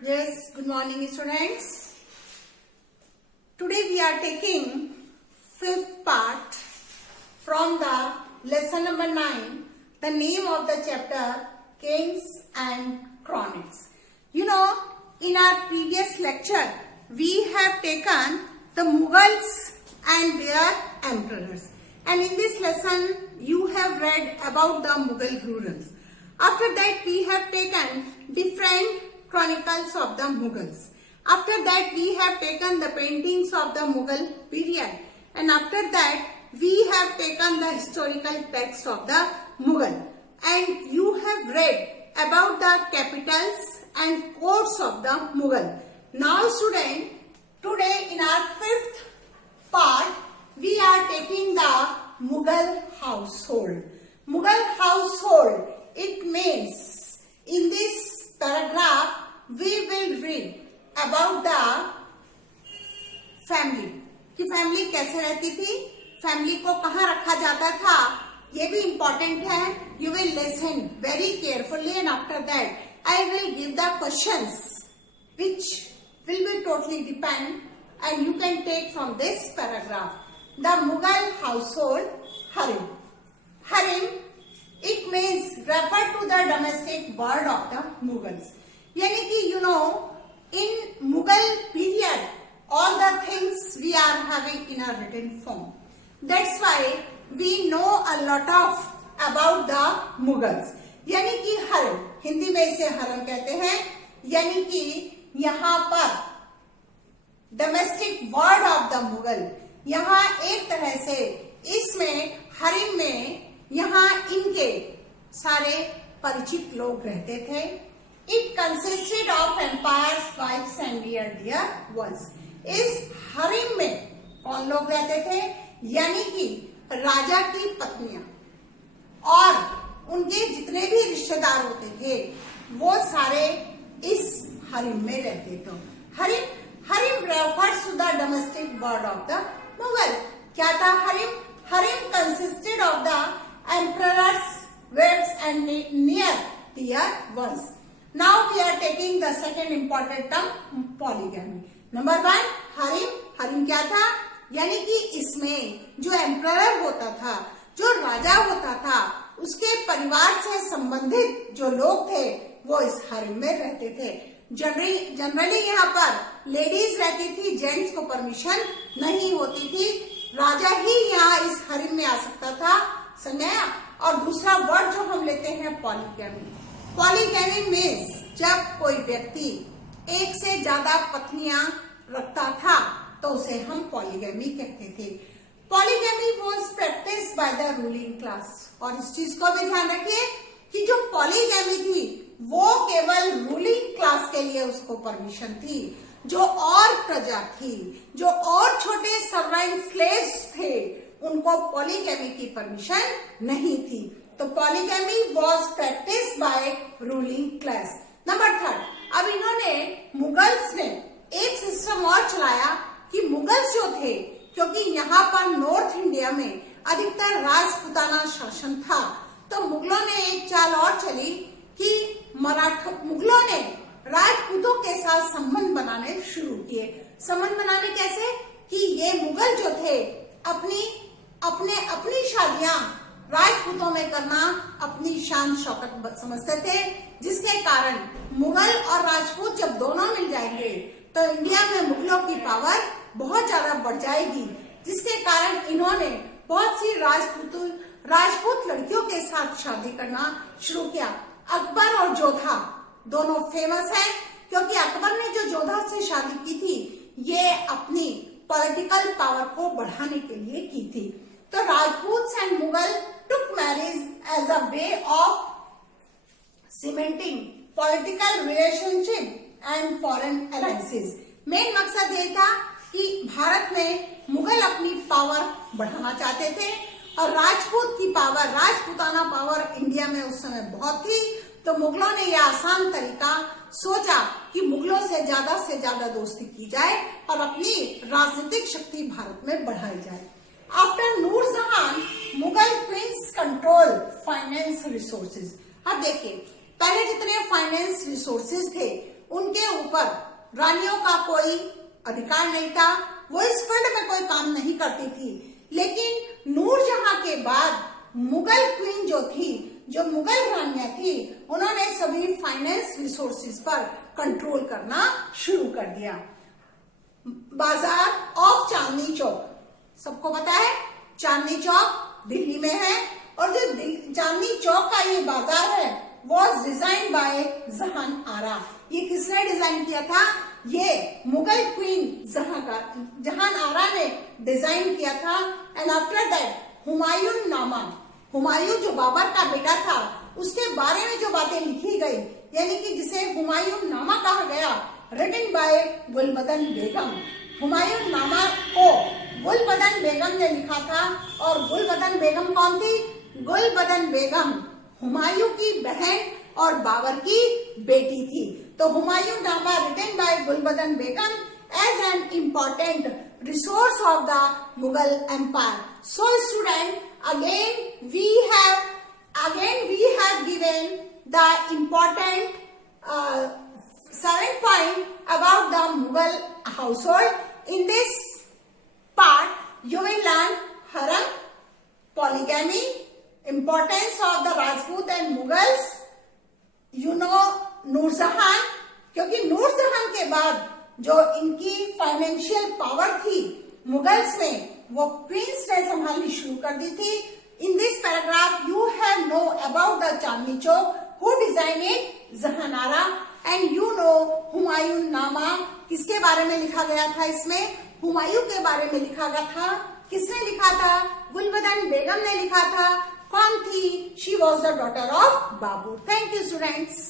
Yes, good morning students. Today we are taking fifth part from the lesson number 9. The name of the chapter Kings and Chronics. You know, in our previous lecture we have taken the Mughals and their emperors. And in this lesson you have read about the Mughal rulers. After that we have taken different chronicles of the Mughals. After that we have taken the paintings of the Mughal period. And after that we have taken the historical text of the Mughal. And you have read about the capitals and courts of the Mughal. Now student, today in our fifth part we are taking the Mughal household. Mughal household, it means in this paragraph we will read about the family कि family कैसे रहती थी, family को कहाँ रखा जाता था, ये भी इम्पोर्टेंट है. You will listen very carefully and after that I will give the questions which will be totally depend and you can take from this paragraph. The Mughal household harem. Harem, it means refer to the domestic word of the Mughals. यानी कि you know in Mughal period all the things we are having in a written form. That's why we know a lot of about the Mughals. यानी कि हरम, हिंदी में इसे हरम कहते हैं. यानी कि यहाँ पर domestic world of the Mughal, यहाँ एक तरह से इसमें हरिम में यहाँ इनके सारे परिचित लोग रहते थे. It consisted of empires, wives and dear ones. इस हरिम में कौन लोग रहते थे? यानी कि राजा की पत्नियां और उनके जितने भी रिश्तेदार होते थे वो सारे इस हरिम में रहते थे. Harem refers to the domestic world of the Mughal. क्या था हरिम? Harem consisted of the emperors, wives and dear ones. Now we are taking the second important term polygamy. Number 1 harem. हरिम क्या था? यानी कि इसमें जो एम्परर होता था, जो राजा होता था, उसके परिवार से संबंधित जो लोग थे वो इस हरिम में रहते थे. जनरली यहाँ पर लेडीज रहती थी, जेंट्स को परमिशन नहीं होती थी. राजा ही यहाँ इस हरिम में आ सकता था. समझाया. और दूसरा वर्ड जो हम लेते हैं पॉलीगैमी. पॉलीगैमी मीन्स जब कोई व्यक्ति एक से ज्यादा पत्नियां रखता था तो उसे हम पॉलीगैमी कहते थे. Polygamy was practised by the ruling class. और इस चीज को भी ध्यान रखिए कि जो पॉलीगैमी थी वो केवल रूलिंग क्लास के लिए उसको परमिशन थी. जो और प्रजा थी, जो और छोटे सर्वेंट स्लेव्स थे, उनको पॉलीगैमी की परमिशन नहीं थी. तो polygamy was practised by ruling class. Number 3, अब इन्होंने मुगल्स ने एक सिस्टम और चलाया कि मुगल्स जो थे, क्योंकि यहाँ पर नॉर्थ इंडिया में अधिकतर राजपूताना शासन था, तो मुगलों ने एक चाल और चली कि मुगलों ने राजपूतों के साथ संबंध बनाने शुरू किए. संबंध बनाने कैसे? कि ये मुगल जो थे अपनी शादियां राजपूतों में करना अपनी शान शौकत समझते थे, जिसके कारण मुगल और राजपूत जब दोनों मिल जाएंगे तो इंडिया में मुगलों की पावर बहुत ज्यादा बढ़ जाएगी. जिसके कारण इन्होंने बहुत सी राजपूत लड़कियों के साथ शादी करना शुरू किया. अकबर और जोधा दोनों फेमस हैं क्योंकि अकबर ने जो जोधा से शादी की थी ये अपनी पॉलिटिकल पावर को बढ़ाने के लिए की थी. तो Rajput and Mughal took marriage as a way of cementing political relationship and foreign alliances. Main मकसद ये था कि भारत में मुगल अपनी पावर बढ़ाना चाहते थे और राजपूत की पावर, राजपूताना पावर इंडिया में उस समय बहुत थी. तो मुगलों ने यह आसान तरीका सोचा कि मुगलों से ज्यादा दोस्ती की जाए और अपनी राजनीतिक शक्ति भारत में बढ़ाई जाए. After Nurjahan, Mughal queens control finance resources. अब देखिए पहले जितने फाइनेंस रिसोर्सेज थे उनके ऊपर रानियों का कोई अधिकार नहीं था, वो इस फील्ड में कोई काम नहीं करती थी। लेकिन नूरजहां के बाद मुगल क्वीन जो थी, जो मुगल रानियां थी, उन्होंने सभी फाइनेंस रिसोर्सेज पर कंट्रोल करना शुरू कर दिया। बाजार ऑफ चांदनी चौक, सबको पता है चांदनी चौक दिल्ली में है, और जो चांदनी चौक का ये बाजार है वॉज डिजाइन बाय जहान आरा। ये किसने डिजाइन किया था? ये मुगल क्वीन जहान आरा ने डिजाइन किया था। एंड आफ्टर दैट हुमायून नामा, हुमायूं जो बाबर का बेटा था, उसके बारे में जो बातें लिखी गई, यानी कि जिसे हुमायून नामा कहा गया, रिटन बाय गुलबदन बेगम। हुमायून नामा को गुलबदन बेगम ने लिखा था। और गुलबदन बेगम कौन थी? गुलबदन बेगम हुमायूं की बहन और बाबर की बेटी थी। तो Humayun Nama written by Gulbadan Begum as an important resource of the Mughal empire. So student, again we have given the important 7 point about the Mughal household. In this part you will learn harem, polygamy, importance of the Rajput and Mughals, you know Nurjahan, क्योंकि नूरजहां के बाद जो इनकी financial power थी Mughals में, वो queen's ने संभालनी शुरू कर दी थी। In this paragraph you have know about the Chandni Chowk, who design it, जहान आरा, एंड यू नो हुमायून नामा किसके बारे में लिखा गया था? इसमें हुमायूं के बारे में लिखा गया था। किसने लिखा था? गुलबदन बेगम ने लिखा था। कौन थी? She was the daughter of Babur. Thank you students.